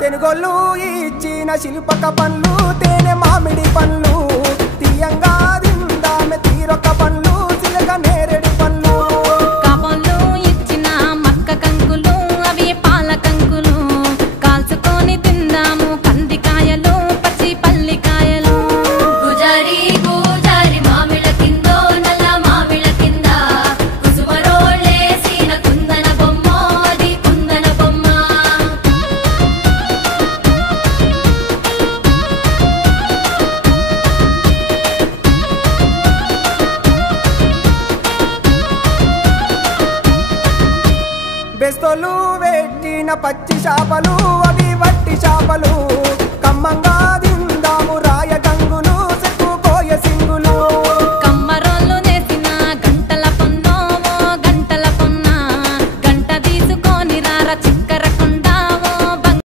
తెనుగొల్లు ఇచ్చిన శిల్పక పండ్లు తేనె మామిడి పండ్లు తీయంగా దిందామె తీరొక్క పండ్లు చిలక నేరేడు పండ్లు కాపంలో ఇచ్చిన మక్క కంకులు అవి పాల కంకులు కాల్చుకొని తిందాము కందికాయలు పచ్చి పల్లికాయలు గుజారి గుజారి మామిళ్ళ కిందో నల్ల మామిళ్ళ కింద కుసుమరోళ్ళేసిన కుందన బొమ్మ అది కుందన బొమ్మ బెస్తోలు పెట్టిన పచ్చి చేపలు అవి వట్టి చేపలు